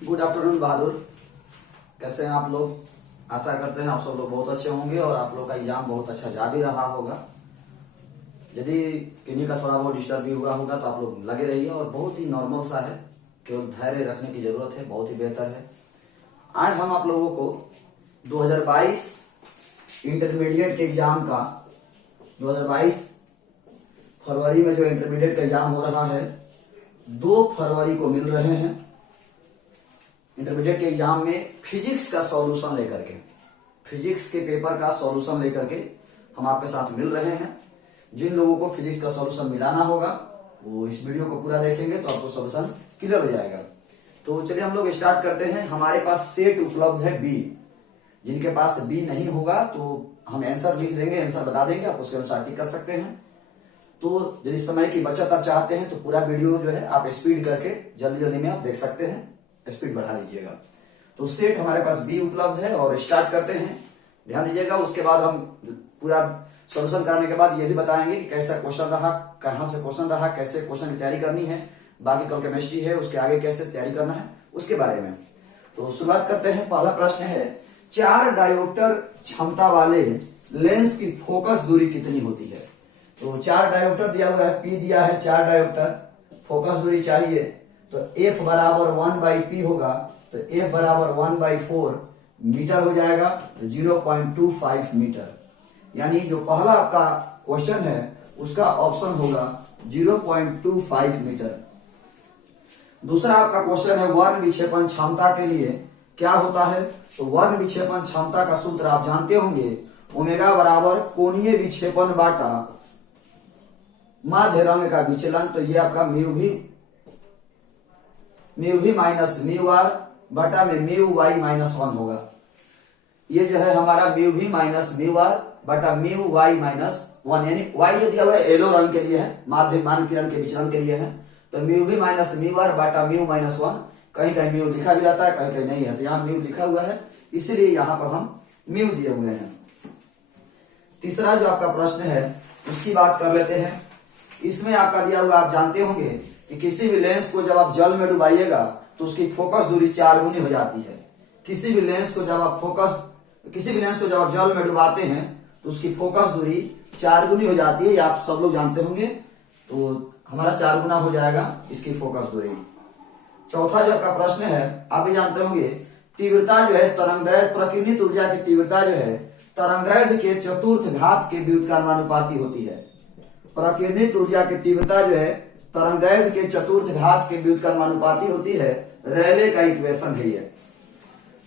Good afternoon बहादुर, कैसे हैं आप लोग। आशा करते हैं आप सब लोग बहुत अच्छे होंगे और आप लोग का एग्जाम बहुत अच्छा जा भी रहा होगा। यदि किन्हीं का थोड़ा बहुत डिस्टर्ब भी हुआ होगा तो आप लोग लगे रहिए और बहुत ही नॉर्मल सा है, केवल धैर्य रखने की जरूरत है, बहुत ही बेहतर है। आज हम आप लोगों को 2022 इंटरमीडिएट के एग्जाम का 2022 फरवरी में जो इंटरमीडिएट का एग्जाम हो रहा है 2 फरवरी को मिल रहे हैं। इंटरमीडिएट के एग्जाम में फिजिक्स का सॉल्यूशन लेकर के, फिजिक्स के पेपर का सॉल्यूशन लेकर के हम आपके साथ मिल रहे हैं। जिन लोगों को फिजिक्स का सॉल्यूशन मिलाना होगा वो इस वीडियो को पूरा देखेंगे तो आपको सॉल्यूशन क्लियर हो जाएगा। तो चलिए हम लोग स्टार्ट करते हैं। हमारे पास सेट उपलब्ध है बी। जिनके पास बी नहीं होगा तो हम आंसर लिख देंगे, आंसर बता देंगे, आप उसके अनुसार टिक कर सकते हैं। तो जिस समय की बचत आप चाहते हैं तो पूरा वीडियो जो है आप स्पीड करके जल्दी जल्दी में आप देख सकते हैं, स्पीड बढ़ा लीजिएगा। तो सेट हमारे पास बी उपलब्ध है और स्टार्ट करते हैं। ध्यान दीजिएगा। उसके बाद हम पूरा सॉल्यूशन करने के बाद ये भी बताएंगे कि कैसा क्वेश्चन रहा, कहां से क्वेश्चन रहा, कैसे क्वेश्चन की तैयारी करनी है, बाकी कल केमिस्ट्री है उसके आगे कैसे तैयारी करना है उसके बारे में। तो शुरुआत करते हैं। पहला प्रश्न है 4 डायोप्टर क्षमता वाले लेंस की फोकस दूरी कितनी होती है। तो 4 डायोप्टर दिया हुआ है, पी दिया है 4 डायोप्टर, फोकस दूरी चाहिए तो F बराबर 1/P होगा तो F बराबर 1/4 मीटर हो जाएगा तो 0.25 मीटर। यानी जो पहला आपका क्वेश्चन है उसका ऑप्शन होगा 0.25 मीटर। दूसरा आपका क्वेश्चन है वर्ण विक्षेपण क्षमता के लिए क्या होता है। तो वर्ण विक्षेपण क्षमता का सूत्र आप जानते होंगे, ओमेगा बराबर कोणीय विक्षेपण बाटा माध्य रंग का विचलन। तो ये आपका म्यू भी माइनस म्यू आर बटा में म्यू वाई माइनस 1 होगा। ये जो है हमारा म्यू भी माइनस म्यू आर बटा म्यू वाई माइनस 1, यानी वाई जो दिया हुआ है येलो रंग के लिए है, माध्य किरण के विचलन के लिए है। तो म्यू भी माइनस म्यू आर बटा म्यू माइनस 1, कहीं कहीं म्यू लिखा भी रहता है, कहीं कहीं नहीं है, तो यहाँ म्यू लिखा हुआ है इसीलिए यहाँ पर हम म्यू दिए हुए हैं। तीसरा जो आपका प्रश्न है उसकी बात कर लेते हैं। इसमें आपका दिया हुआ आप जानते होंगे कि किसी भी लेंस को जब आप जल में डुबाइएगा तो उसकी फोकस दूरी 4 गुनी हो जाती है। किसी भी लेंस को जब आप जल में डुबाते हैं तो उसकी फोकस दूरी 4 गुनी हो जाती है, ये आप सब लोग जानते होंगे। तो हमारा 4 गुना हो जाएगा इसकी फोकस दूरी। चौथा जो आपका प्रश्न है आप भी जानते होंगे, तीव्रता जो है तरंगदैर्घ्य, प्रकीर्णित ऊर्जा की तीव्रता जो है तरंगदैर्घ्य के चतुर्थ घात के व्युत्क्रमानुपाती होती है। प्रकीर्णित ऊर्जा की तीव्रता जो है तरंगदैर्घ्य के चतुर्थ घात के व्युत्क्रमानुपाती होती है। रेले का इक्वेशन है ये।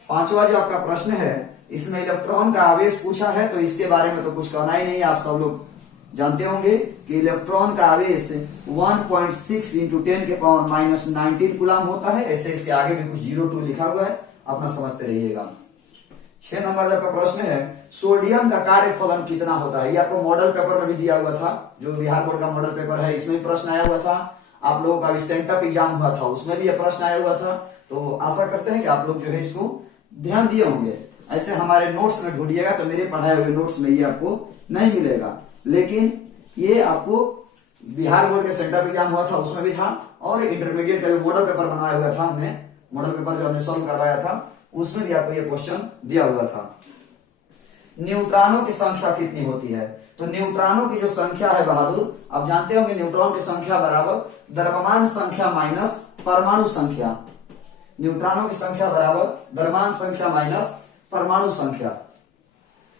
पांचवा जो आपका प्रश्न है इसमें इलेक्ट्रॉन का आवेश पूछा है, तो इसके बारे में तो कुछ कहना ही नहीं, आप सब लोग जानते होंगे कि इलेक्ट्रॉन का आवेश 1.6 इंटू 10 के पावर माइनस 19 कूलम होता है। ऐसे इसके आगे भी कुछ 02 लिखा हुआ है, अपना समझते रहिएगा। 6 नंबर का प्रश्न है सोडियम का कार्यफलन कितना होता है। ये आपको मॉडल पेपर में भी दिया हुआ था, जो बिहार बोर्ड का मॉडल पेपर है इसमें भी प्रश्न आया हुआ था। आप लोगों का भी सेंटअप एग्जाम हुआ था उसमें भी यह प्रश्न आया हुआ था। तो आशा करते हैं कि आप लोग जो है इसको ध्यान दिए होंगे। ऐसे हमारे नोट्स में ढूंढिएगा तो मेरे पढ़ाए हुए नोट्स में ये आपको नहीं मिलेगा, लेकिन ये आपको बिहार बोर्ड के सेंटअप एग्जाम हुआ था उसमें भी था, और इंटरमीडिएट का जो मॉडल पेपर बनाया हुआ था हमने, मॉडल पेपर जो हमने सॉल्व करवाया था उसमें भी आपको ये क्वेश्चन दिया हुआ था। न्यूट्रॉनों की संख्या कितनी होती है। तो न्यूट्रॉनों की जो संख्या है बहादुर, आप जानते होंगे न्यूट्रॉन की संख्या बराबर द्रव्यमान संख्या माइनस परमाणु संख्या। न्यूट्रॉनों की संख्या बराबर द्रव्यमान संख्या माइनस परमाणु संख्या।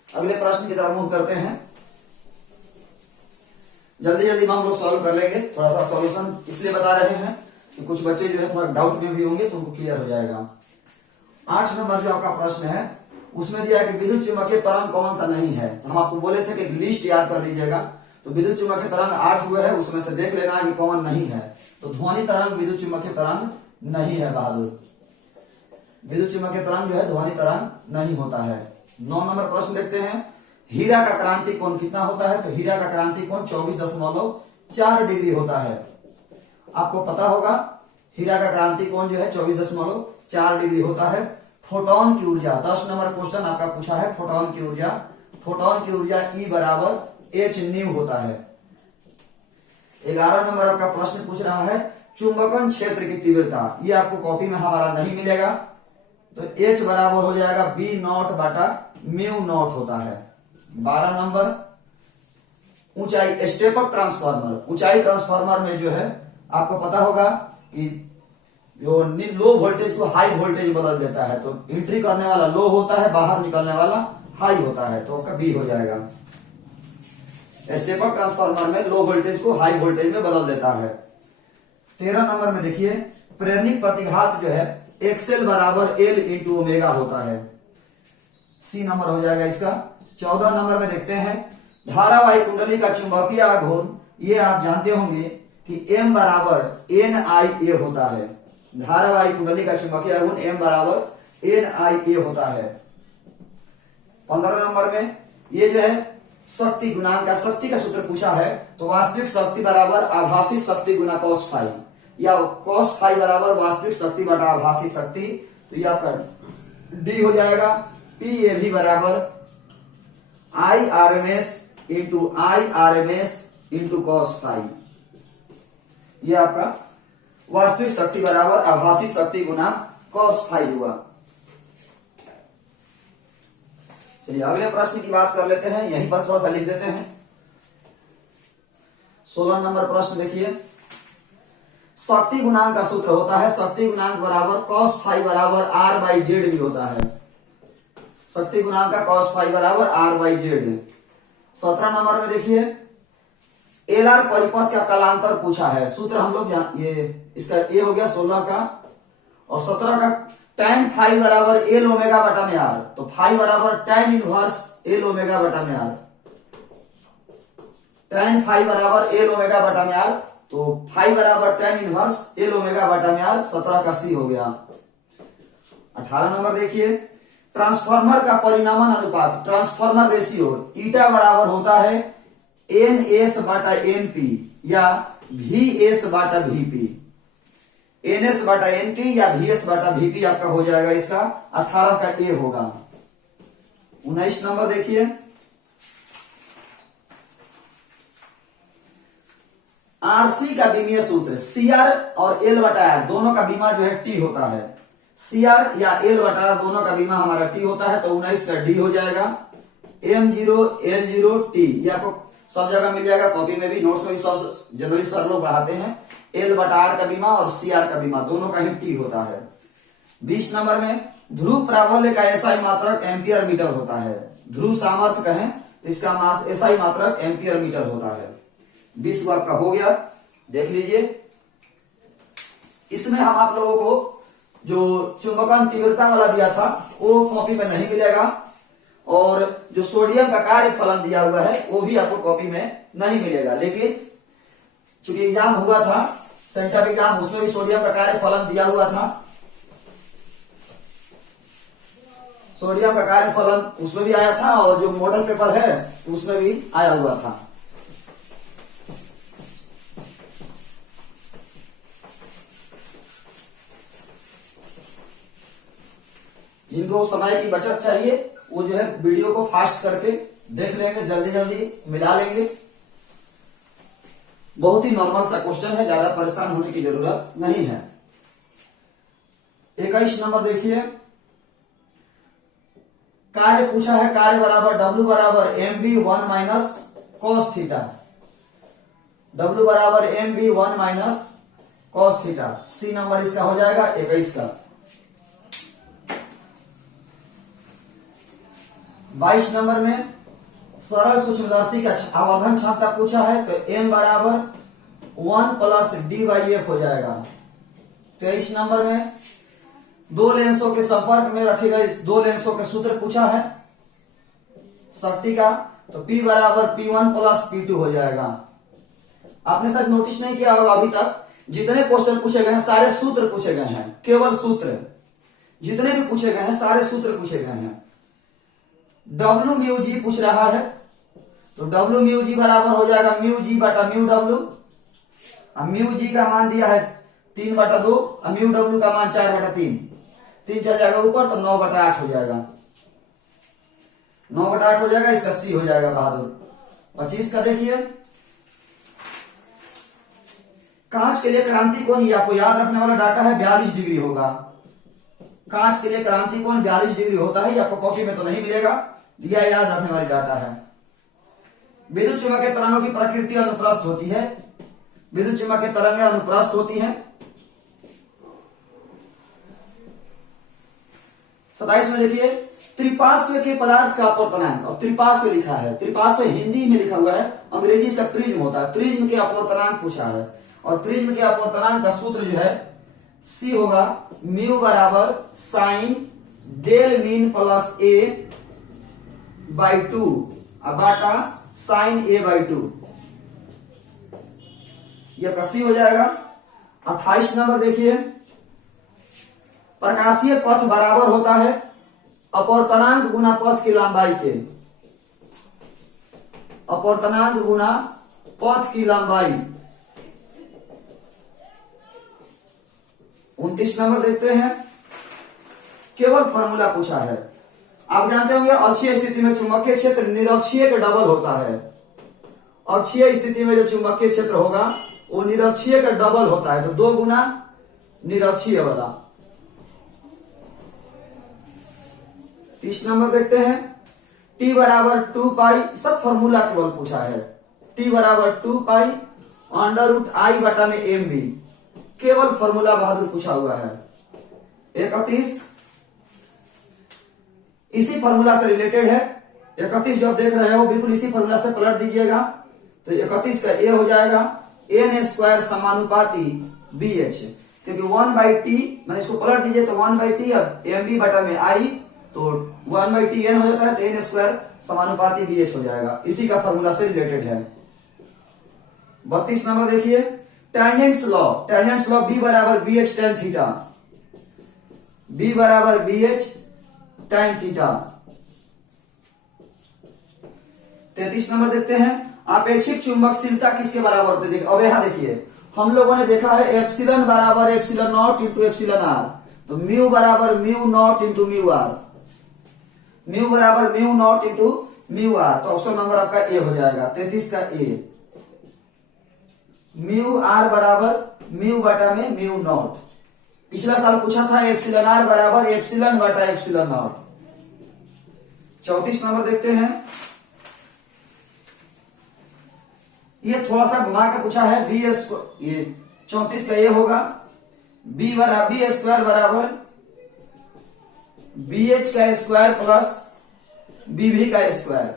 अगले प्रश्न की तरफ मूव करते हैं। जल्दी जल्दी हम लोग सॉल्व कर लेंगे। थोड़ा सा सॉल्यूशन इसलिए बता रहे हैं कि कुछ बच्चे जो है थोड़ा डाउट में भी होंगे तो उनको क्लियर हो जाएगा। 8 नंबर जो आपका प्रश्न है उसमें दिया है कि विद्युत चुम्बकीय तरंग कौन सा नहीं है। तो हम आपको बोले थे कि लिस्ट याद कर लीजिएगा। तो विद्युत चुम्बकीय तरंग 8 हुए है, उसमें से देख लेना कि कौन नहीं है। तो ध्वनि तरंग विद्युत चुम्बकीय तरंग नहीं है बहादुर। विद्युत चुम्बकीय तरंग जो है ध्वनि तरंग नहीं होता है। 9 नंबर प्रश्न देखते हैं। हीरा का क्रांति कोण कितना होता है। तो हीरा का क्रांति कोण 24.4 डिग्री होता है। आपको पता होगा हीरा का क्रांति कोण जो है 24.4 डिग्री होता है। फोटोन की ऊर्जा 10 नंबर क्वेश्चन आपका पूछा है। फोटोन की ऊर्जा E बराबर h न्यू होता है। 11 नंबर आपका प्रश्न पूछ रहा है चुंबकन क्षेत्र की तीव्रता, ये आपको कॉपी में हमारा नहीं मिलेगा। तो H बराबर हो जाएगा B नॉट बटा म्यू नॉट होता है। 12 नंबर ऊंचाई, स्टेप अप ट्रांसफार्मर। ऊंचाई ट्रांसफार्मर में जो है आपको पता होगा कि जो लो वोल्टेज को हाई वोल्टेज बदल देता है, तो एंट्री करने वाला लो होता है, बाहर निकलने वाला हाई होता है, तो आपका बी हो जाएगा। स्टेप अप ट्रांसफार्मर में लो वोल्टेज को हाई वोल्टेज में बदल देता है। 13 नंबर में देखिए, प्रेरणिक प्रतिघात जो है एक्सएल बराबर एल इंटू ओमेगा होता है। सी नंबर हो जाएगा इसका। 14 नंबर में देखते हैं, धारावाही कुंडली का चुंबकीय आघूर्ण, ये आप जानते होंगे कि M बराबर एन आई ए होता है। धारावाही कुंडली का चुंबकीय आघूर्ण M बराबर एन आई ए होता है। 15 नंबर में ये जो है शक्ति गुणांक का, शक्ति का सूत्र पूछा है, तो वास्तविक शक्ति बराबर आभासी शक्ति गुना cos फाई, या cos फाई बराबर वास्तविक शक्ति बटा आभासी शक्ति, तो ये आपका डी हो जाएगा। पी ए भी बराबर I R M S into cos phi, ये आपका वास्तविक शक्ति बराबर आभासी शक्ति गुना cos फाई हुआ। चलिए अगले प्रश्न की बात कर लेते हैं, यहीं पर थोड़ा सा लिख देते हैं। 16 नंबर प्रश्न देखिए, शक्ति गुणांक का सूत्र होता है, शक्ति गुणांक बराबर cos फाई बराबर r बाई जेड भी होता है। शक्ति गुणांक का cos फाई बराबर r बाई जेड। 17 नंबर में देखिए, एल आर परिपथ का कालांतर पूछा है, सूत्र हम लोग ये इसका ए हो गया 16 का, और 17 का tan फाई बराबर एल ओमेगा बटा में आर, तो फाई बराबर tan इनवर्स एल ओमेगा बटा में आर। tan फाई बराबर एल ओमेगा बटा में आर, तो फाई बराबर tan इनवर्स एल ओमेगा बटा में आर। 17 का सी हो गया। 18 नंबर देखिए, ट्रांसफार्मर का परिणामन अनुपात, ट्रांसफार्मर रेशियो ईटा बराबर होता है एन एस बटा एन पी या वी एस बटा वीपी। एन एस बटा एन पी या वी एस बटा वीपी आपका हो जाएगा इसका। 18 का ए होगा। 19 नंबर देखिए, आरसी का विमीय सूत्र, सीआर और एल बटा आर दोनों का बीमा जो है टी होता है। सीआर या एल बटा आर दोनों का बीमा हमारा टी होता है, तो 19 का डी हो जाएगा। M0 L0 T, ये आपको सब जगह मिल जाएगा, कॉपी में भी, नोट्स में भी, सब जनरली सर लोग पढ़ाते हैं। एल बटा आर का बीमा और सीआर का बीमा दोनों का ही टी होता है। 20 नंबर में, ध्रुव प्राबल्य का एसआई मात्रक एम्पियर मीटर होता है। ध्रुव सामर्थ्य कहें, इसका मास एसआई मात्रक एम्पियर मीटर होता है। 20 वर्ग का हो गया, देख लीजिए। इसमें हम आप लोगों को जो चुंबकन तीव्रता वाला दिया था वो कॉपी में नहीं मिलेगा, और जो सोडियम का कार्य फलन दिया हुआ है वो भी आपको कॉपी में नहीं मिलेगा। लेकिन चूंकि एग्जाम हुआ था, सेंटर एग्जाम, उसमें भी सोडियम का कार्य फलन दिया हुआ था। सोडियम का कार्य फलन उसमें भी आया था, और जो मॉडल पेपर है उसमें भी आया हुआ था। जिनको समय की बचत चाहिए वो जो है वीडियो को फास्ट करके देख लेंगे, जल्दी जल्दी मिला लेंगे। बहुत ही नॉर्मल सा क्वेश्चन है, ज्यादा परेशान होने की जरूरत नहीं है। 21 नंबर देखिए, कार्य पूछा है, कार्य बराबर W बराबर MB1 minus cos theta. W बराबर MB1 minus cos theta. C number इसका हो जाएगा 21 का। 22 नंबर में सरल सूक्ष्मदर्शी का आवर्धन क्षमता पूछा है, तो M बराबर 1 प्लस डी बाई एफ हो जाएगा। 23 नंबर में दो लेंसों के संपर्क में रखे गए दो लेंसों के सूत्र पूछा है शक्ति का, तो P बराबर P1 प्लस P2 हो जाएगा। आपने शायद नोटिस नहीं किया होगा, अभी तक जितने क्वेश्चन पूछे गए हैं सारे सूत्र पूछे गए हैं, केवल सूत्र, जितने भी पूछे गए हैं सारे सूत्र पूछे गए हैं। W म्यू जी पूछ रहा है, तो W म्यू जी बराबर हो जाएगा म्यू जी बटा म्यू W। म्यू जी का मान दिया है 3/2, म्यू W का मान 4/3, 3 चल जाएगा ऊपर, तो 9/8 हो जाएगा। 9/8 हो जाएगा, इसका सी हो जाएगा बहादुर। 25 का देखिए, कांच के लिए क्रांति कोण, ये आपको याद रखने वाला डाटा है, 42 डिग्री होगा। कांच के लिए क्रांति कोण 42 डिग्री होता है, ये आपको कॉपी में तो नहीं मिलेगा, यह याद रखने वाली डाटा है। विद्युत चुम्बकीय तरंगों की प्रकृति अनुप्रस्थ होती है। विद्युत चुम्बकीय तरंगें अनुप्रस्थ होती हैं। 27 में देखिए, त्रिपार्श्व के पदार्थ का अपवर्तनांक, और त्रिपार्श्व लिखा है, त्रिपार्श्व हिंदी में लिखा हुआ है, अंग्रेजी इसका प्रिज्म होता है। प्रिज्म के अपवर्तनांक पूछा है, और प्रिज्म के अपवर्तनांक का सूत्र जो है C होगा म्यू बराबर sine del mean plus A by 2 बाटा साइन A बाई 2, यह का C हो जाएगा। 28 नंबर देखिए, प्रकाशीय पथ बराबर होता है अपवर्तनांक गुना पथ की लंबाई के। अपवर्तनांक गुना पथ की लंबाई। 29 नंबर देखते हैं, केवल फॉर्मूला पूछा है। आप जानते होंगे अक्षीय स्थिति में चुंबकीय क्षेत्र निरक्षीय का डबल होता है। अक्षीय स्थिति में जो चुंबकीय क्षेत्र होगा वो निरक्षीय का डबल होता है, तो 2 गुना निरक्षीय वाला। 30 नंबर देखते हैं, T बराबर 2 पाई, सब फॉर्मूला केवल पूछा है। T बराबर 2 पाई अंडर रूट आई बटा में MB, केवल फॉर्मूला बहादुर पूछा हुआ है। 31 इसी फॉर्मूला से रिलेटेड है। 31 जो आप देख रहे हो बिल्कुल इसी फॉर्मूला से पलट दीजिएगा, तो 31 का A हो जाएगा n स्क्वायर समानुपाती BH, क्योंकि 1/T मैंने इसको पलट दीजिए तो 1/T अब MB बटा में I, तो 1/T n हो जाता है, तो n स्क्वायर समानुपाती BH हो जाएगा। इसी का फॉर्मूला से रिलेटेड है। 32 नंबर देखिए, tangents law, tangents law B बराबर BH tan थीटा, B बराबर BH tan थीटा। 33 नंबर देखते हैं, आपेक्षिक चुंबकशीलता किसके बराबर होती है। अब यहां देखिए, हम लोगों ने देखा है एप्सिलॉन बराबर epsilon naught into epsilon r, तो म्यू बराबर mu naught into mu r, mu बराबर mu naught into mu r, तो ऑप्शन नंबर आपका ए हो जाएगा। 33 का ए। म्यू आर बराबर म्यू बटा में म्यू नॉट, पिछला साल पूछा था एप्सिलॉन आर बराबर एप्सिलॉन बटा एप्सिलॉन नॉट। 34 नंबर देखते हैं, ये थोड़ा सा घुमा के पूछा है। बी स्क्वायर, ये 34 का ये होगा बी स्क्वायर बराबर BH का स्क्वायर प्लस BV का स्क्वायर।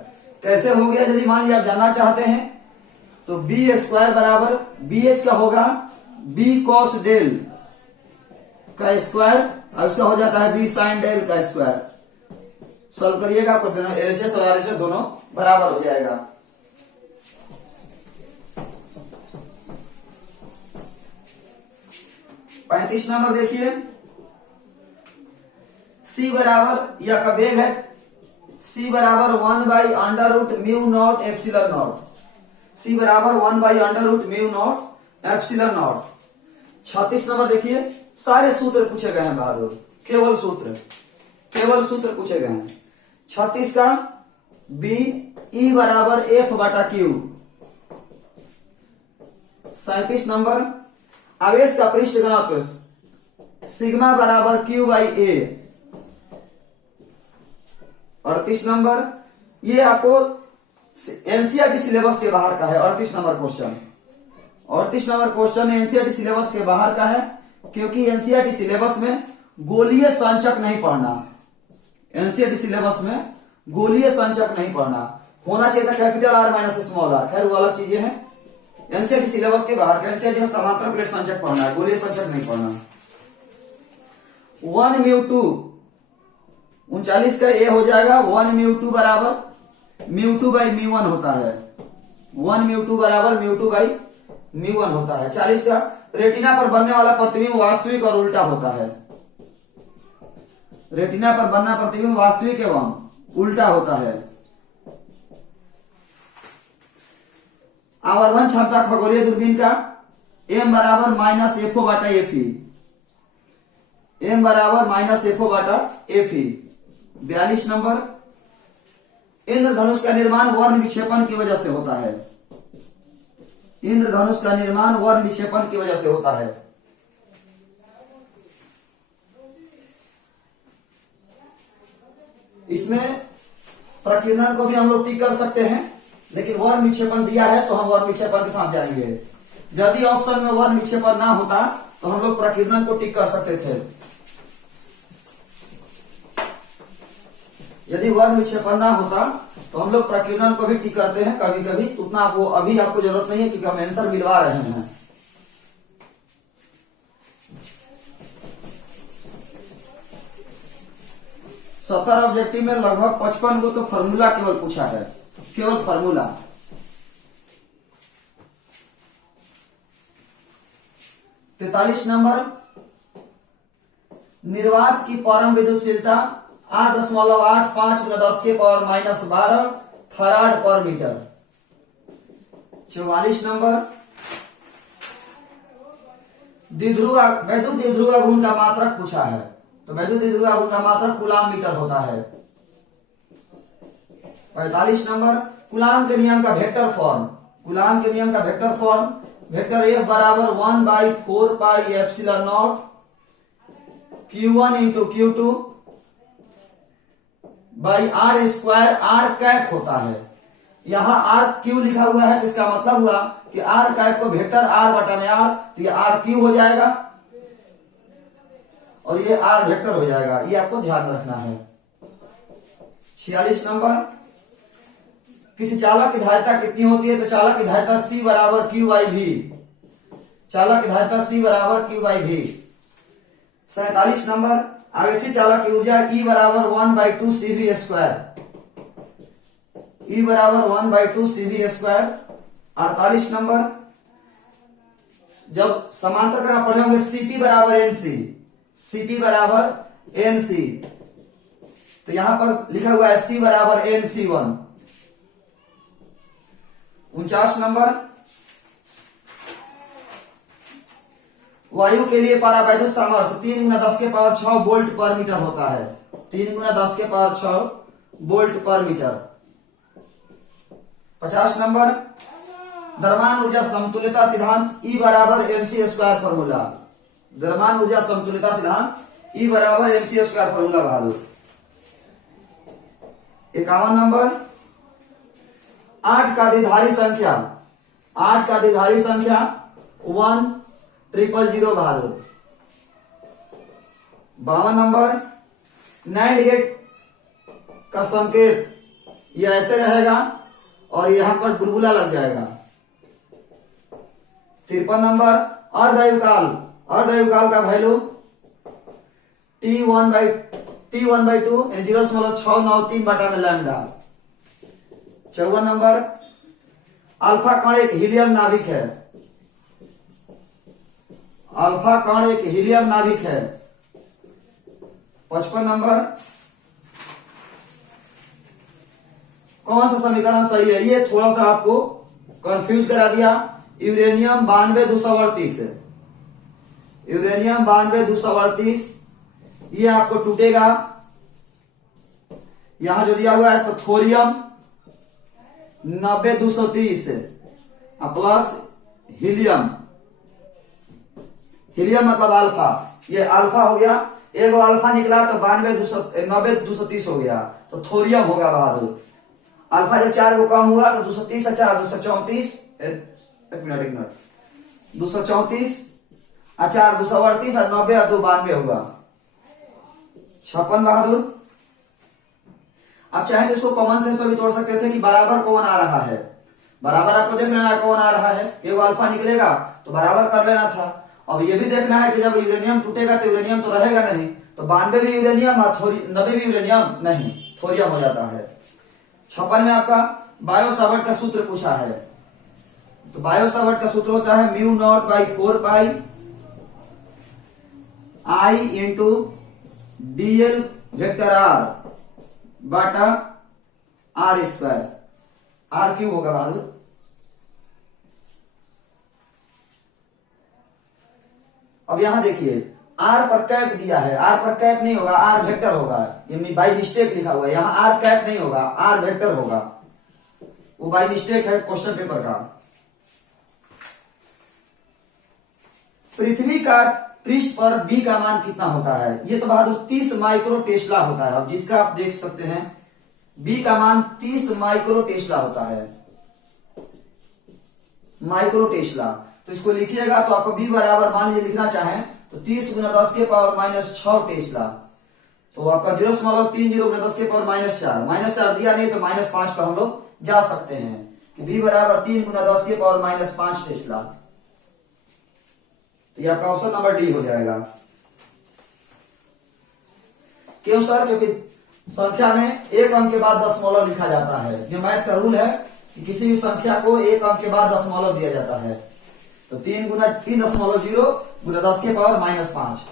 कैसे हो गया, यदि मान लिया आप जानना चाहते हैं तो B स्क्वायर बराबर BH का होगा B cos डेल का स्क्वायर, और उसका हो जाता है B sin डेल का स्क्वायर। सॉल्व करिएगा, आपको दोनों LHS और RHS दोनों बराबर हो जाएगा। पैंतीस नंबर देखिए, C बराबर यह का वेग है, C बराबर 1 under root mu not epsilon not, C बराबर 1 under root mu not epsilon not. 36 number देखिए, सारे सूत्र पूछे गए हैं बहादुर, केवल सूत्र पूछे गए हैं। 36 का B E बराबर F बटा Q। 37 नंबर, आवेश का पृष्ठ घनत्व सिग्मा बराबर Q बाई A। 38 नंबर, ये आपको एनसीईआरटी सिलेबस के बाहर का है। 38 number question, 38 number question NCERT syllabus के बाहर का है, क्योंकि एनसीईआरटी सिलेबस में गोलीय संचक नहीं पढ़ना। एनसीईआरटी सिलेबस में गोलीय संचक नहीं पढ़ना, होना चाहिए था capital R minus small r, खैर वो अलग चीजें हैं। एनसीईआरटी सिलेबस के बाहर का, एनसीईआरटी में समांतर प्लेट संचक पढ़ना है, गोलीय संचक नहीं पढ़ना। 1 म्यू 2, 39 का ए हो जाएगा 1 म्यू 2 बराबर म्यू 2 बाई म्यू 1 होता है। 1 म्यू 2 बराबर म्यू 2 बाई म्यू 1 होता है। 40 का रेटिना पर बनने वाला प्रतिबिंब वास्तविक और उल्टा होता है। रेटिना पर बनना प्रतिबिंब वास्तविक एवं उल्टा होता है। आवर्धन क्षमता खगोलीय दूरबीन का m बराबर माइनस एफओ बाटा एफई, m बराबर माइनस एफओ बाटा एफई। 42 नंबर, इंद्रधनुष का निर्माण वर्ण विक्षेपण की वजह से होता है। इंद्रधनुष का निर्माण वर्ण विक्षेपण की वजह से होता है। इसमें प्रकीर्णन को भी हम लोग टिक कर सकते हैं, लेकिन वर्ण विक्षेपण दिया है तो हम वर्ण विक्षेपण के साथ जाएंगे। यदि ऑप्शन में वर्ण विक्षेपण ना होता तो हम लोग प्रकीर्णन को टिक कर सकते थे। यदि वर्ण विक्षेपण ना होता तो हम लोग प्रकीर्णन को भी टिक करते हैं कभी कभी, उतना वो अभी आपको जरूरत नहीं है क्योंकि हम आंसर मिलवा रहे हैं। सत्तर ऑब्जेक्टिव में लगभग 55 को तो फॉर्मूला केवल पूछा है, केवल फॉर्मूला। तैतालीस नंबर, निर्वात की परम विद्युतशीलता 8.85 × 10⁻⁻12 फराड पर मीटर। 44 नंबर, वैद्युत द्विध्रुव गुण का मात्रक पूछा है, तो वैद्युत द्विध्रुव गुण का मात्रक कूलाम मीटर होता है। 45 नंबर, कूलाम के नियम का वेक्टर फॉर्म, कूलाम के नियम का वेक्टर फॉर्म, वेक्टर F बराबर 1/4πε0 Q1 × Q2 R square R cap होता है। यहां R Q लिखा हुआ है, जिसका मतलब हुआ कि R कैप को वेक्टर R बटा में R, तो ये R Q हो जाएगा और ये R वेक्टर हो जाएगा, ये आपको ध्यान रखना है। 46 नंबर, किसी चालक की धारिता कितनी होती है, तो चालक की धारिता C बराबर Q/V, चालक की धारिता C बराबर Q/V। 47 नंबर, आवेशी चालक की ऊर्जा E बराबर 1/2 CV², E बराबर 1/2 CV²। 48 नंबर, जब समांतर क्रम पढ़े होंगे CP बराबर NC, CP बराबर NC, तो यहां पर लिखा हुआ है C बराबर NC1। 49 नंबर, वायु के लिए परावैद्युत सामर्थ्य 3 × 10⁻6 वोल्ट पर मीटर होता है, 3 × 10⁻6 वोल्ट पर मीटर। 50 नंबर, द्रव्यमान ऊर्जा समतुल्यता सिद्धांत E बराबर mc² फॉर्मूला, द्रव्यमान ऊर्जा समतुल्यता सिद्धांत E बराबर mc² फॉर्मूला बहादुर। 51 नंबर, 8 का द्विधारी संख्या, 8 का द्विधारी संख्या 1,000 बहादुर। 52 नंबर, नैंड गेट का संकेत ये ऐसे रहेगा और यहां पर बुलबुला लग जाएगा। 53 नंबर, अर्धआयुकाल, अर्धआयुकाल का वैल्यू T1/2 0.693 बटा में लैम्डा। 54 नंबर, अल्फा कण एक हीलियम नाभिक है, अल्फा कण एक हीलियम नाभिक है। 55 नंबर, कौन सा समीकरण सही है, ये थोड़ा सा आपको कंफ्यूज करा दिया। यूरेनियम 92 यूरेनियम 92 ये आपको टूटेगा। यहां जो दिया हुआ है तो थोरियम 90 प्लस हीलियम, हीलियम मतलब अल्फा, ये अल्फा हो गया, एगो अल्फा निकला तो 90 हो गया, तो थोरियम होगा बहादुर। अल्फा जब 4 को कम हुआ तो 230 4 234, एक मिनट 234 4 238 और 90 और 2 92 होगा 56 बहादुर। आप चाहें तो इसको कॉमन सेंस में भी तोड़ सकते थे कि बराबर कौन आ रहा है, बराबर आपको देख लेना है कौन आ रहा है, केवल अल्फा निकलेगा तो बराबर कर लेना था। अब ये भी देखना है कि जब यूरेनियम टूटेगा तो यूरेनियम तो रहेगा नहीं, तो 92 भी यूरेनियम और 90 भी यूरेनियम नहीं, थोरियम हो जाता है। 56 में आपका बायो सावर्ट का सूत्र पूछा है, तो बायो सावर्ट का सूत्र होता है μ0/4π I × dl वेक्टर r बटा r², r क्यों होगा बहादुर। अब यहां देखिए r पर कैप दिया है, r पर कैप नहीं होगा, r वेक्टर होगा, ये बाई मिस्टेक लिखा हुआ है, यहां r कैप नहीं होगा, r वेक्टर होगा, वो बाई मिस्टेक है क्वेश्चन पेपर का। पृथ्वी का पृष्ठ पर बी का मान कितना होता है? ये तो बहादुर 30 माइक्रो टेस्ला होता है। अब जिसका आप देख सकते हैं बी का मान 30 माइक्रो टेस्ला होता है, माइक्रो टेस्ला। तो इसको लिखिएगा तो आपको बी बराबर मान लीजिए लिखना चाहें तो 30 गुना 10 के पावर माइनस 6 टेस्ला। तो आपका 0.30 गुना 10 के पावर माइनस 4, माइनस 4 दिया नहीं तो माइनस 5 पर हम लोग जा सकते हैं कि बी बराबर 3 गुना 10 के पावर माइनस 5 टेस्ला। तो यह आपका ऑप्शन नंबर डी हो जाएगा। क्यों सर? क्योंकि संख्या में एक अंक के बाद दशमलव लिखा जाता है। ये मैथ का रूल है कि किसी भी संख्या को एक अंक के बाद दशमलव दिया जाता है। तो 3 गुना 3.0 गुना 10 के पावर माइनस 5।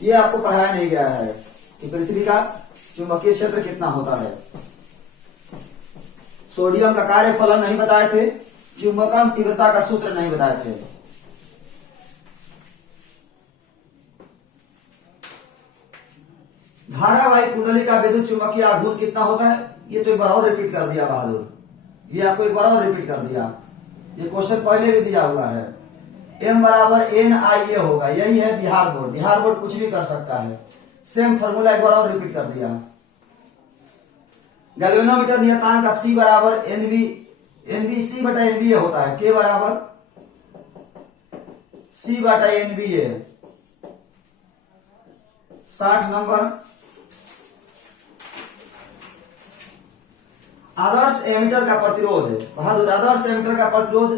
ये आपको पढ़ाया नहीं गया है कि पृथ्वी का चुंबकीय क्षेत्र कितना होता है। सोडियम का कार्य फलन नहीं बताए थे, चुंबकन तीव्रता का सूत्र नहीं बताए थे। धारावाहिक कुंडली का विद्युत चुंबकीय आघूर्ण कितना होता है? ये तो एक बार और रिपीट कर दिया बहादुर, ये आपको एक बार और रिपीट कर दिया। ये क्वेश्चन पहले भी दिया हुआ है। M बराबर NIA होगा, यही है बिहार बोर्ड। बिहार बोर्ड कुछ भी कर सकता है। सेम फॉर्मूला एक बार और रिपीट कर दिया। गैल्वेनोमीटर नियतांक का C बराबर NBC बटा NBA होता है। K बराबर C बटा NBA। 60 नंबर, आदर्श एमीटर का प्रतिरोध बहादुर, आदर्श एमीटर का प्रतिरोध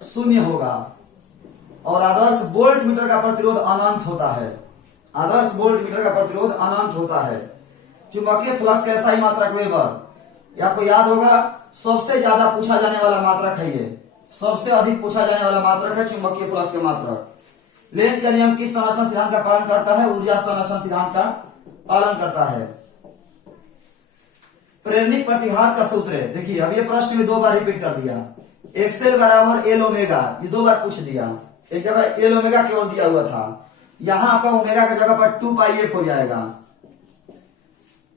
0 होगा और आदर्श वोल्ट मीटर का प्रतिरोध अनंत होता है। आदर्श वोल्ट मीटर का प्रतिरोध अनंत होता है। चुंबकीय फ्लक्स का एसआई मात्रक वेबर, ये आपको याद होगा सबसे ज्यादा पूछा जाने वाला मात्रक है। ये सबसे अधिक पूछा जाने वाला मात्रक है चुंबकीय फ्लक्स के मात्रक। लेंथ का नियम किस संरक्षण सिद्धांत का पालन करता है? ऊर्जा संरक्षण सिद्धांत का पालन करता है। प्रेरणिक प्रतिघात का सूत्र है, देखिए अब ये प्रश्न में 2 बार रिपीट कर दिया। एक्सेल बराबर एल ओमेगा, ये 2 बार पूछ दिया। एक जगह एल ओमेगा केवल दिया हुआ था, यहां आपका ओमेगा की जगह पर 2 पाई एफ हो जाएगा।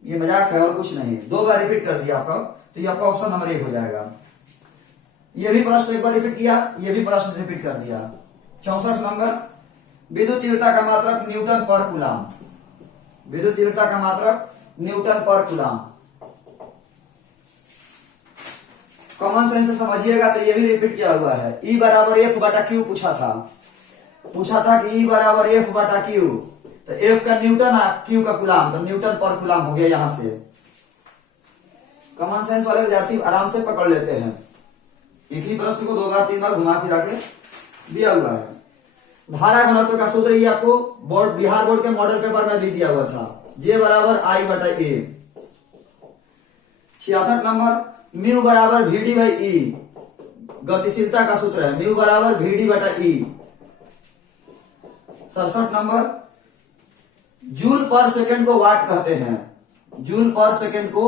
ये मजाक है और कुछ नहीं। 2 बार रिपीट कर दिया आपका, तो ये आपका ऑप्शन नंबर 1 हो जाएगा। ये भी प्रश्न एक बार रिपीट किया, ये भी प्रश्न रिपीट कर दिया। 64 नंबर, विद्युत तीव्रता का मात्रक न्यूटन पर कूलम। विद्युत तीव्रता का मात्रक न्यूटन पर कूलम। कॉमन सेंस से समझिएगा तो ये भी रिपीट किया हुआ है। E बराबर F बटा Q पूछा था कि E बराबर F बटा Q, तो F का न्यूटन Q का कूलम, तो न्यूटन पर कूलम हो गया। यहां से कॉमन सेंस वाले विद्यार्थी आराम से पकड़ लेते हैं। एक ही प्रश्न को 2 बार 3 बार घुमा फिरा के दिया हुआ है। धारा घनत्व का सूत्र ये आपको बोर्ड बिहार बोर्ड के मॉडल पेपर में भी दिया हुआ था। J बराबर I बटा A। 66 नंबर, म्यू बराबर VD बाई E, गतिशीलता का सूत्र है। म्यू बराबर VD बटा E। 67 नंबर, जूल पर सेकंड को वाट कहते हैं। जूल पर सेकंड को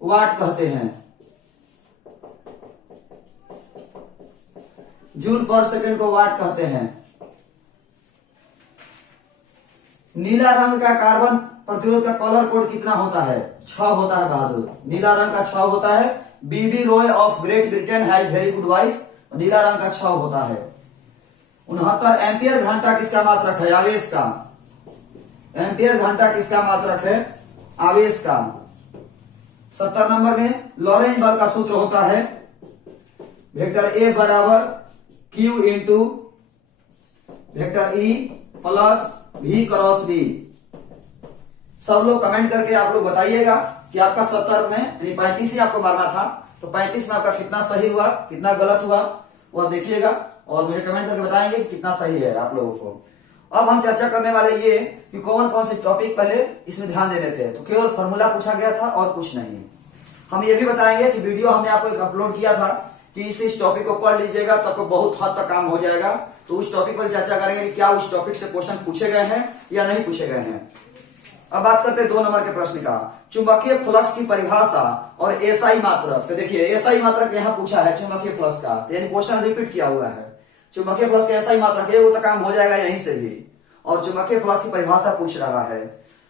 वाट कहते हैं। जूल पर सेकंड को वाट कहते हैं। नीला रंग का कार्बन प्रतिरोध का कलर कोड कितना होता है? 6 होता है बहादुर। नीला रंग का 6 होता है। B B Roy of Great Britain has very good wife, नीला रंग का 6 होता है। 69 एम्पियर घंटा किसका मात्रक है? आवेश का। एम्पियर घंटा किसका मात्रक है? आवेश का। 70 नंबर में लॉरेंट बल का सूत्र होता है वेक्टर ए बराबर Q into vector E plus V cross B. सब लोग कमेंट करके आप लोग बताइएगा कि आपका 70 में यानी 35 ही आपको मारना था, तो 35 में आपका कितना सही हुआ कितना गलत हुआ वो देखिएगा और मुझे कमेंट करके बताएंगे कि कितना सही है आप लोगों को। अब हम चर्चा करने वाले ये कि कौन कौन से टॉपिक पहले इसमें ध्यान देने थे। तो केवल फॉर्मूला पूछा गया था और कुछ नहीं। हम ये भी बताएंगे कि वीडियो हमने आपको एक अपलोड किया था कि इस टॉपिक को पढ़ लीजिएगा तो आपको बहुत हद तक काम हो जाएगा। तो उस टॉपिक पर चर्चा करेंगे कि क्या उस टॉपिक से क्वेश्चन पूछे गए हैं या नहीं पूछे गए हैं। अब बात करते हैं 2 नंबर के प्रश्न का, चुंबकीय फ्लक्स की परिभाषा और एसआई मात्रक। तो देखिए एसआई मात्रक यहाँ पूछा है चुंबकीय फ्लक्स का, तो यानी क्वेश्चन रिपीट किया हुआ है। चुंबकीय फ्लक्स का एसआई मात्रक वो तो काम हो जाएगा यहीं से भी। और चुंबकीय फ्लक्स की परिभाषा पूछ रहा है।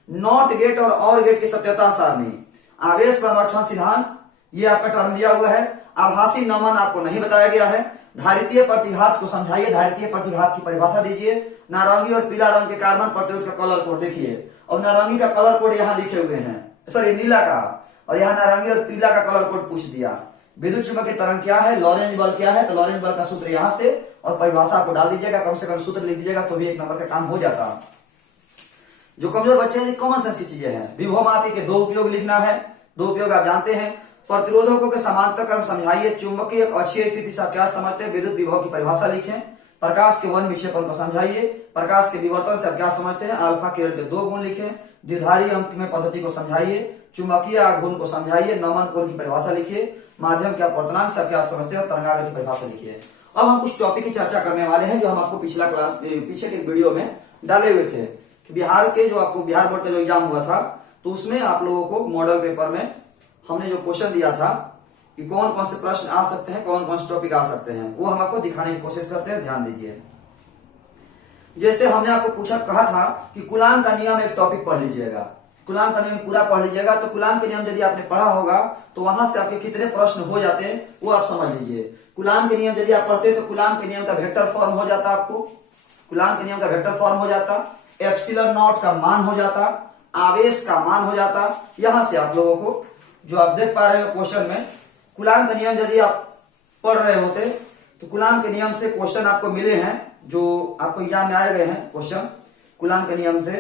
नॉट गेट और गेट की सत्यता सारणी, आवेश संरक्षण सिद्धांत, ये आपका टर्म दिया हुआ है। आभासी नमन आपको नहीं बताया गया है। धारितीय प्रतिघात को समझाइए, धारितीय प्रतिघात की परिभाषा दीजिए। नारंगी और पीला रंग के कार्बन प्रतिरोध का कलर कोड देखिए, और नारंगी का कलर कोड यहाँ लिखे हुए हैं, सॉरी नीला का, और यहाँ नारंगी और पीला का कलर कोड पूछ दिया। विद्युत चुंबकीय तरंग क्या है, लॉरेंज बल क्या है, तो लॉरेंज बल का सूत्र यहाँ से और परिभाषा आपको डाल दीजिएगा, कम से कम सूत्र लिख दीजिएगा तो भी 1 नंबर का काम हो जाता। जो कमजोर बच्चे हैं, कॉमन सेंस की चीजें हैं। विभवमापी के 2 उपयोग लिखना है, 2 उपयोग आप जानते हैं। प्रतिरोधकों के समांतर क्रम समझाइए। चुंबकीय अक्षीय स्थिति से आप क्या समझते हैं, विद्युत विभव की परिभाषा लिखें। प्रकाश के वन विक्षेपण को समझाइए। प्रकाश के विवर्तन से आप क्या समझते हैं, अल्फा किरण के 2 गुण लिखें। द्विधारी अंक में पद्धति को समझाइए। चुंबकीय आघूर्ण को समझाइए। नमन कोण की परिभाषा लिखिए। माध्यम के अपवर्तनांक से आप क्या समझते हैं, तरंगाग्र की परिभाषा लिखिए। अब हम कुछ टॉपिक की चर्चा करने वाले हैं जो हम आपको पीछे के वीडियो में डाले हुए थे कि बिहार के जो आपको बिहार बोर्ड का जो एग्जाम हुआ था, तो उसमें आप लोगों को मॉडल पेपर में हमने जो क्वेश्चन दिया था कि कौन कौन से प्रश्न आ सकते हैं, कौन कौन से टॉपिक आ सकते हैं, वो हम आपको दिखाने की कोशिश करते हैं। ध्यान दीजिए। जैसे हमने आपको कहा था कि कूलाम का नियम एक टॉपिक पढ़ लीजिएगा, कूलाम का नियम पूरा पढ़ लीजिएगा। तो कूलाम के नियम यदि आपने पढ़ा होगा तो वहां से आपके कितने प्रश्न हो जाते हैं वो आप समझ लीजिए। कूलाम के नियम यदि आप पढ़ते हैं तो कूलाम के नियम का वेक्टर फॉर्म हो जाता, आपको कूलाम के नियम का वेक्टर फॉर्म हो जाता, एप्सिलॉन नॉट का मान हो जाता, आवेश का मान हो जाता। यहां से आप लोगों को जो आप देख पा रहे हो क्वेश्चन में, कूलाम का नियम यदि आप पढ़ रहे होते तो कूलाम के नियम से क्वेश्चन आपको मिले हैं जो आपको एग्जाम में आए गए हैं क्वेश्चन। कूलाम के नियम से,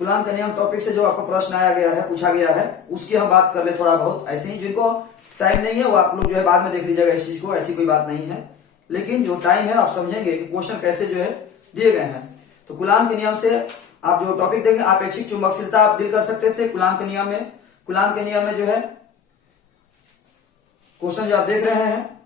कूलाम के नियम टॉपिक से जो आपको प्रश्न आया गया है, पूछा गया है, उसकी हम बात कर ले थोड़ा बहुत। ऐसे ही जिनको टाइम नहीं है वो आप लोग जो है बाद में देख लीजिएगा इस चीज को, ऐसी कोई बात नहीं है। लेकिन जो टाइम है आप समझेंगे कि क्वेश्चन कैसे जो है दिए गए हैं। तो कूलाम के नियम से आप जो टॉपिक देखेंगे, आपेक्षिक चुंबकशीलता आप डील कर सकते थे कूलाम के नियम में। कूलाम के नियम में जो है क्वेश्चन जो आप देख रहे हैं,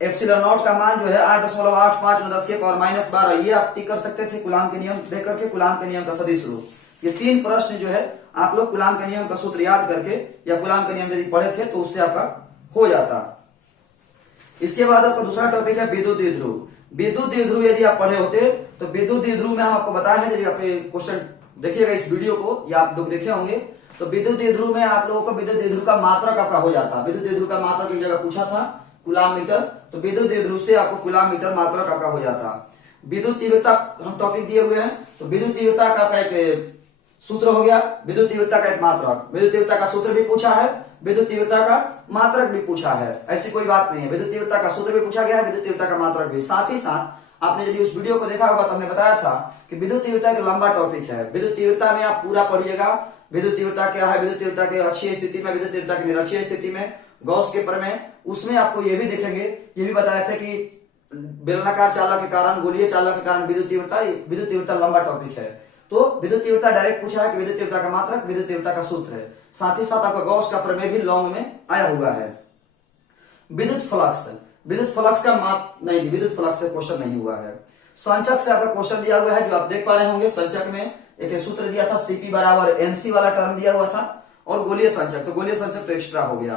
एप्सिलॉन नॉट का मान जो है 8.85 10 के पावर -12, ये आप टिक कर सकते थे कूलाम के नियम देख करके। कूलाम के नियम का सदिश रूप, ये 3 प्रश्न जो है आप लोग कूलाम के नियम का सूत्र याद करके या कूलाम के नियम यदि पढ़े थे तो उससे आपका हो जाता। इसके बाद आपका दूसरा टॉपिक है विद्युत द्विध्रुव। विद्युत द्विध्रुव यदि आप पढ़े होते तो विद्युत द्विध्रुव में हम आपको बताए हैं, यदि आप क्वेश्चन देखिएगा इस वीडियो को या आप लोग देखे होंगे, तो विद्युत द्विध्रुव में आप लोगों को विद्युत द्विध्रुव का मात्रक आपका हो जाता। विद्युत द्विध्रुव का मात्रक एक जगह पूछा था कूलाम मीटर, तो विद्युत द्विध्रुव से आपको कूलाम मीटर मात्रक आपका हो जाता। विद्युत तीव्रता हम टॉपिक दिए हुए हैं, तो विद्युत तीव्रता का एक सूत्र हो गया, विद्युत तीव्रता का एक मात्रक। विद्युत तीव्रता का सूत्र भी पूछा है, विद्युत तीव्रता का मात्रक भी पूछा है, ऐसी कोई बात नहीं है। विद्युत तीव्रता का सूत्र भी पूछा गया है, विद्युत तीव्रता का मात्रक भी। साथ ही साथ आपने यदि उस वीडियो को देखा होगा तो हमने बताया था कि विद्युत तीव्रता एक लंबा टॉपिक है। विद्युत तीव्रता में आप पूरा पढ़िएगा, विद्युत तीव्रता क्या है, विद्युत तीव्रता के अक्षीय स्थिति में, विद्युत तीव्रता की निरक्षीय स्थिति में, गॉस के प्रमेय, उसमें आपको ये भी देखेंगे, ये भी बताया था कि बेलनाकार चालक के कारण, गोलीय चालक के कारण विद्युत तीव्रता लंबा टॉपिक है। तो विद्युत तीव्रता डायरेक्ट पूछा है कि विद्युत तीव्रता का मात्रक, विद्युत तीव्रता का सूत्र है। साथ ही साथ आपका गॉस का प्रमेय भी लॉन्ग में आया हुआ है। विद्युत फ्लक्स, विद्युत फ्लक्स का नहीं, विद्युत फ्लक्स से क्वेश्चन नहीं हुआ है। संचक से आपका क्वेश्चन दिया हुआ है जो आप देख पा रहे होंगे। संचक में एक सूत्र दिया था, सीपी बराबर एनसी वाला टर्म दिया हुआ था, और गोलीय संचक, तो गोलीय संचक तो एक्स्ट्रा हो गया।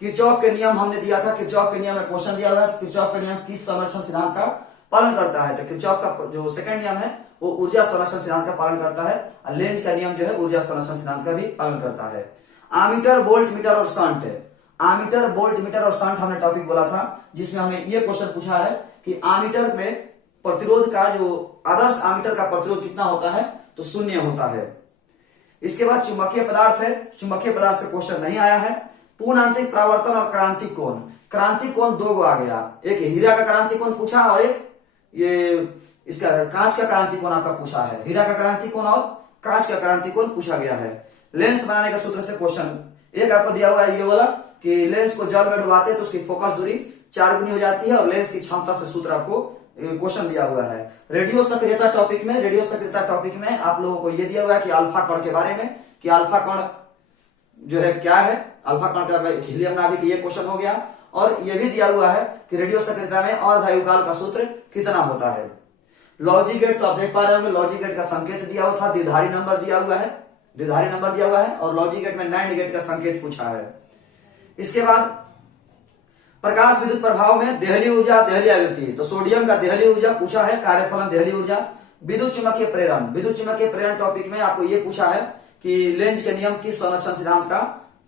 किरचॉफ के नियम हमने दिया था, किरचॉफ के नियम में क्वेश्चन दिया हुआ है, किरचॉफ का नियम किस संरक्षण सिद्धांत का पालन करता है, तो किरचॉफ का जो सेकंड नियम है वो ऊर्जा संरक्षण सिद्धांत का पालन करता है, और लेंज का नियम जो है ऊर्जा संरक्षण सिद्धांत का भी पालन करता है। आमीटर, वोल्ट मीटर और शंट, आमीटर, वोल्ट मीटर और शंट हमने टॉपिक बोला था, जिसमें हमें ये क्वेश्चन पूछा है कि आमीटर में प्रतिरोध का जो आदर्श आमीटर का प्रतिरोध कितना होता है, तो 0 होता है। इसके बाद चुंबकीय पदार्थ है, चुंबकीय पदार्थ से क्वेश्चन नहीं आया है। पूर्ण आंतरिक परावर्तन और क्रांति कोण, क्रांति कोण 2 आ गया, एक हीरा का क्रांति कोण पूछा और एक ये इसका कांच का क्रांति कोण आपका पूछा है। हीरा का क्रांति कोण और कांच का क्रांति कोण पूछा गया है। लेंस बनाने का सूत्र से क्वेश्चन एक आपको दिया हुआ है, ये वाला कि लेंस को जल में डुबाते तो उसकी फोकस दूरी 4 गुनी हो जाती है, और लेंस की क्षमता से सूत्र आपको क्वेश्चन दिया हुआ है। रेडियो सक्रियता टॉपिक में, रेडियो सक्रियता टॉपिक में आप लोगों को यह दिया हुआ है कि अल्फा कण के बारे में, कि अल्फा कण जो है क्या है, अल्फा कण का हीलियम नाभिक, ये क्वेश्चन हो गया। और यह भी दिया हुआ है कि रेडियो सक्रियता में अर्धआयुकाल का सूत्र कितना होता है। लॉजी गेट तो आप देख पा रहे होंगे, लॉजी गेट का संकेत दिया हुआ था, द्विधारी नंबर दिया हुआ है, द्विधारी नंबर दिया हुआ है, और लॉजी गेट में नैंड गेट का संकेत पूछा है। इसके बाद प्रकाश विद्युत प्रभाव में देहली ऊर्जा, देहली आवृत्ति, तो सोडियम का देहली ऊर्जा पूछा है, कार्यफलन देहली ऊर्जा। विद्युत चुम्बकीय प्रेरण, विद्युत चुम्बकीय प्रेरण टॉपिक में आपको यह पूछा है कि लेंज के नियम किस संरक्षण सिद्धांत का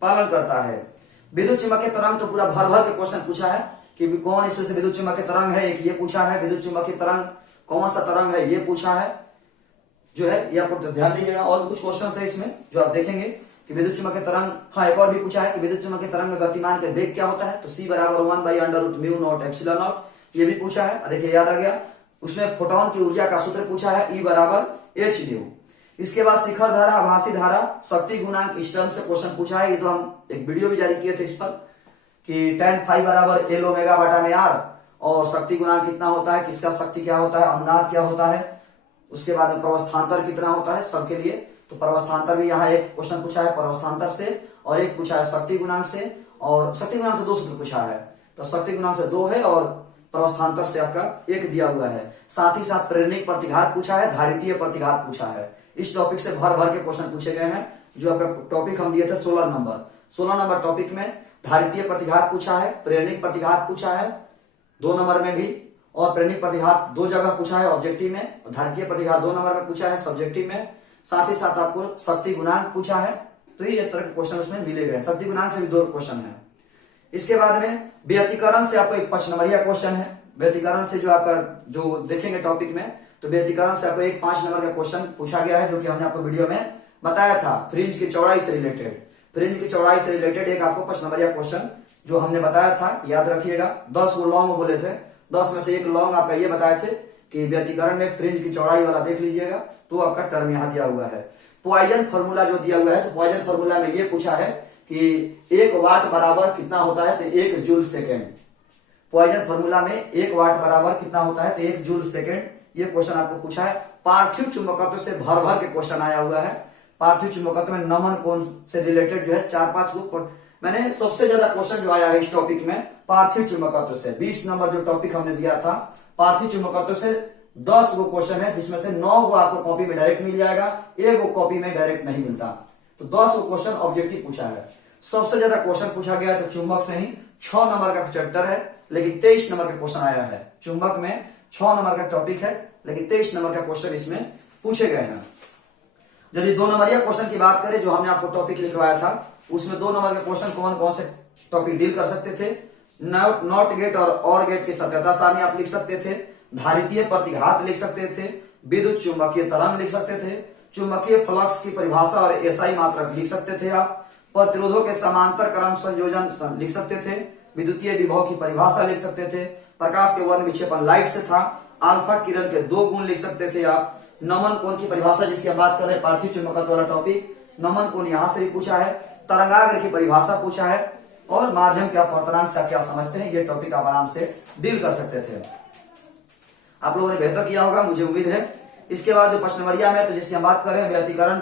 पालन करता है। विद्युत चुम्बकीय तरंग तो पूरा भर भर के क्वेश्चन पूछा है कि कौन इसमें से विद्युत चुम्बकीय तरंग है, एक ये पूछा है। विद्युत चुम्बकीय तरंग कौन सा तरंग है ये पूछा है, जो है ये आपको ध्यान दीजिएगा। और भी कुछ क्वेश्चन है इसमें जो आप देखेंगे कि विद्युत चुम्बकीय तरंग, हाँ एक और भी पूछा है कि विद्युत चुम्बकीय तरंग में गतिमान के वेग क्या होता है, तो c बराबर 1/√μ0ε0, ये भी पूछा है। देखिए याद आ गया। उसमें फोटोन की ऊर्जा का सूत्र पूछा है, E बराबर h। इसके बाद शिखर धारा, आभासी धारा, शक्ति गुणांक, इस टर्म से क्वेश्चन पूछा है। ये तो हम एक वीडियो भी जारी किए थे इस पर कि tan फाई बराबर L ओमेगा बटा में R, और शक्ति गुणांक कितना होता है, किसका शक्ति क्या होता है, अनुनाद क्या होता है, उसके बाद में प्रवस्थांतर कितना होता है सबके लिए। तो प्रवस्थांतर भी यहाँ एक क्वेश्चन पूछा है प्रवस्थांतर से, और एक पूछा है शक्ति गुणांक से, और शक्ति गुणांक से 2 सूत्र पूछा है, तो शक्ति गुणांक से 2 है और प्रवस्थांतर से आपका 1 दिया हुआ है। साथ ही साथ प्रेरणिक प्रतिघात पूछा है, धारितीय प्रतिघात पूछा है। इस टॉपिक से भर भर के क्वेश्चन पूछे गए हैं। जो आपका टॉपिक हम दिए थे 16 नंबर टॉपिक में धारितीय प्रतिघात पूछा है, प्रेरणिक प्रतिघात पूछा है 2 नंबर में भी, और प्रेरणिक प्रतिघात 2 जगह पूछा है ऑब्जेक्टिव में, और धारितीय प्रतिघात 2 नंबर में पूछा है सब्जेक्टिव में। साथ ही साथ आपको शक्ति गुणांक पूछा है। तो ये इस तरह के क्वेश्चन उसमें मिले गए। शक्ति गुणांक से भी 2 क्वेश्चन है। इसके बाद में व्यतिकरण से आपको एक 5 नंबरिया क्वेश्चन है। व्यतिकरण से जो आपका जो देखेंगे टॉपिक में, तो व्यतिकरण से आपको एक 5 नंबर का क्वेश्चन पूछा गया है, जो कि हमने आपको वीडियो में बताया था। फ्रिंज की चौड़ाई से रिलेटेड, फ्रिंज की चौड़ाई से रिलेटेड एक आपको 5 नंबरिया क्वेश्चन जो हमने बताया था, याद रखिएगा। 10 लॉन्ग बोले थे, 10 में से एक लॉन्ग आपका ये बताए थे कि व्यतिकरण में फ्रिंज की चौड़ाई वाला देख लीजिएगा, तो आपका टर्म यहाँ दिया हुआ है। पॉइजन फॉर्मूला जो दिया हुआ है, तो पॉइजन फॉर्मूला में ये पूछा है कि 1 वाट बराबर कितना होता है, तो 1 जूल सेकेंड। पॉइजन फॉर्मूला में 1 वाट बराबर कितना होता है, तो 1 जूल सेकेंड। ये क्वेश्चन आपको पूछा है। पार्थिव चुंबकत्व से भर भर के क्वेश्चन आया हुआ है। पार्थिव चुंबकत्व में नमन कोण से रिलेटेड जो है 4-5 को मैंने सबसे ज्यादा क्वेश्चन जो आया है इस टॉपिक में पार्थिव चुंबकत्व से 20 नंबर जो टॉपिक हमने दिया था, पार्थिव चुंबकत्व से 10 गो क्वेश्चन है, जिसमें से 9 गो आपको कॉपी में डायरेक्ट मिल जाएगा, 1 गो कॉपी में डायरेक्ट नहीं मिलता। तो 10 गो क्वेश्चन ऑब्जेक्टिव पूछा है। सबसे ज्यादा क्वेश्चन पूछा गया है तो चुंबक से ही 6 नंबर का चैप्टर है, लेकिन 23 नंबर का क्वेश्चन आया है। चुंबक में 6 नंबर का टॉपिक है, लेकिन 23 नंबर का क्वेश्चन इसमें पूछे गए हैं। यदि 2 नंबरिया क्वेश्चन की बात करें, जो हमने आपको टॉपिक लिखवाया था, उसमें 2 नंबर के क्वेश्चन कौन कौन से टॉपिक डील कर सकते थे। नॉट गेट और गेट की सत्यता सारणी आप लिख सकते थे, धारितीय प्रतिघात लिख सकते थे, विद्युत चुंबकीय तरंग लिख सकते थे, चुंबकीय फ्लक्स की परिभाषा और एसआई मात्रक लिख सकते थे आप, प्रतिरोधों के समांतर क्रम संयोजन लिख सकते थे, विद्युतीय विभव की परिभाषा लिख सकते थे, प्रकाश के वर्ण विक्षेपण लाइट से था, अल्फा किरण के 2 गुण लिख सकते थे आप, नमन कोण की परिभाषा जिसकी हम बात कर रहे हैं पार्थिव चुंबकत्व वाला टॉपिक, नमन कोण यहां से भी पूछा है, तरंगाग्र की परिभाषा पूछा है, और माध्यम के अपवर्तनांक से क्या समझते हैं, ये टॉपिक आप आराम से डील कर सकते थे। आप लोगों ने बेहतर किया होगा, मुझे उम्मीद है। इसके बाद जो 5 नंबरिया में, तो जिसकी हम बात कर रहे हैं व्यतिकरण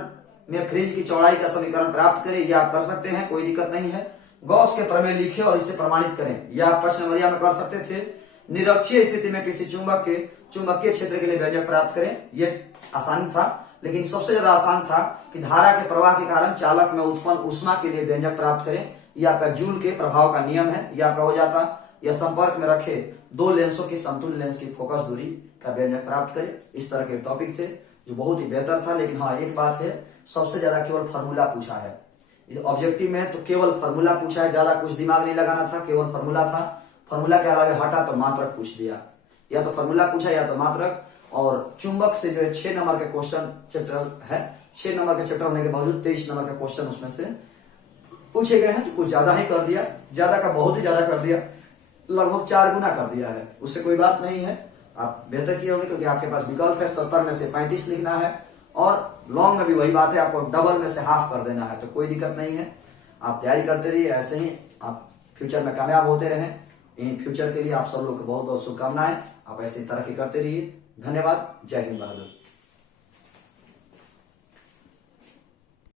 में फ्रिंज की चौड़ाई का समीकरण प्राप्त करें, ये आप कर सकते हैं, कोई दिक्कत नहीं है। गॉस के प्रमेय लिखे और इसे प्रमाणित करें, यह आप 5 नंबरिया में कर सकते थे। निरक्षीय स्थिति में किसी चुंबक के चुंबकीय क्षेत्र के लिए व्यंजक प्राप्त करें, ये आसान था। लेकिन सबसे ज्यादा आसान था कि धारा के प्रवाह के कारण चालक में उत्पन्न ऊष्मा के लिए व्यंजक प्राप्त करें, यह आपका जूल के प्रभाव का नियम है, यह आपका हो जाता। या संपर्क में रखे 2 लेंसों की समतुल्य लेंस की फोकस दूरी का व्यंजक प्राप्त करें। इस तरह के टॉपिक थे जो बहुत ही बेहतर था। लेकिन हाँ, एक बात है, सबसे ज्यादा केवल फार्मूला पूछा है ऑब्जेक्टिव में, तो केवल फार्मूला पूछा है, ज्यादा कुछ दिमाग नहीं लगाना था, केवल फार्मूला था। फार्मूला के अलावा हटा तो मात्रक पूछ दिया, या तो फार्मूला पूछा या तो मात्रक। और चुंबक से जो है 6 नंबर के क्वेश्चन चैप्टर है, 6 नंबर के चैप्टर होने के बावजूद 23 नंबर का क्वेश्चन उसमें से पूछे गए हैं। तो कुछ ज्यादा ही कर दिया, ज्यादा का बहुत ही ज्यादा कर दिया, लगभग 4 गुना कर दिया है। उससे कोई बात नहीं है, आप बेहतर किए होंगे, क्योंकि आपके पास विकल्प है 70 में से 35 लिखना है, और लॉन्ग में भी वही बात है, आपको डबल में से हाफ कर देना है, तो कोई दिक्कत नहीं है। आप तैयारी करते रहिए, ऐसे ही आप फ्यूचर में कामयाब होते रहें। इन फ्यूचर के लिए आप सब लोग को बहुत बहुत शुभकामनाएं। आप ऐसे तरक्की करते रहिए। धन्यवाद। जय हिंद बहादुर।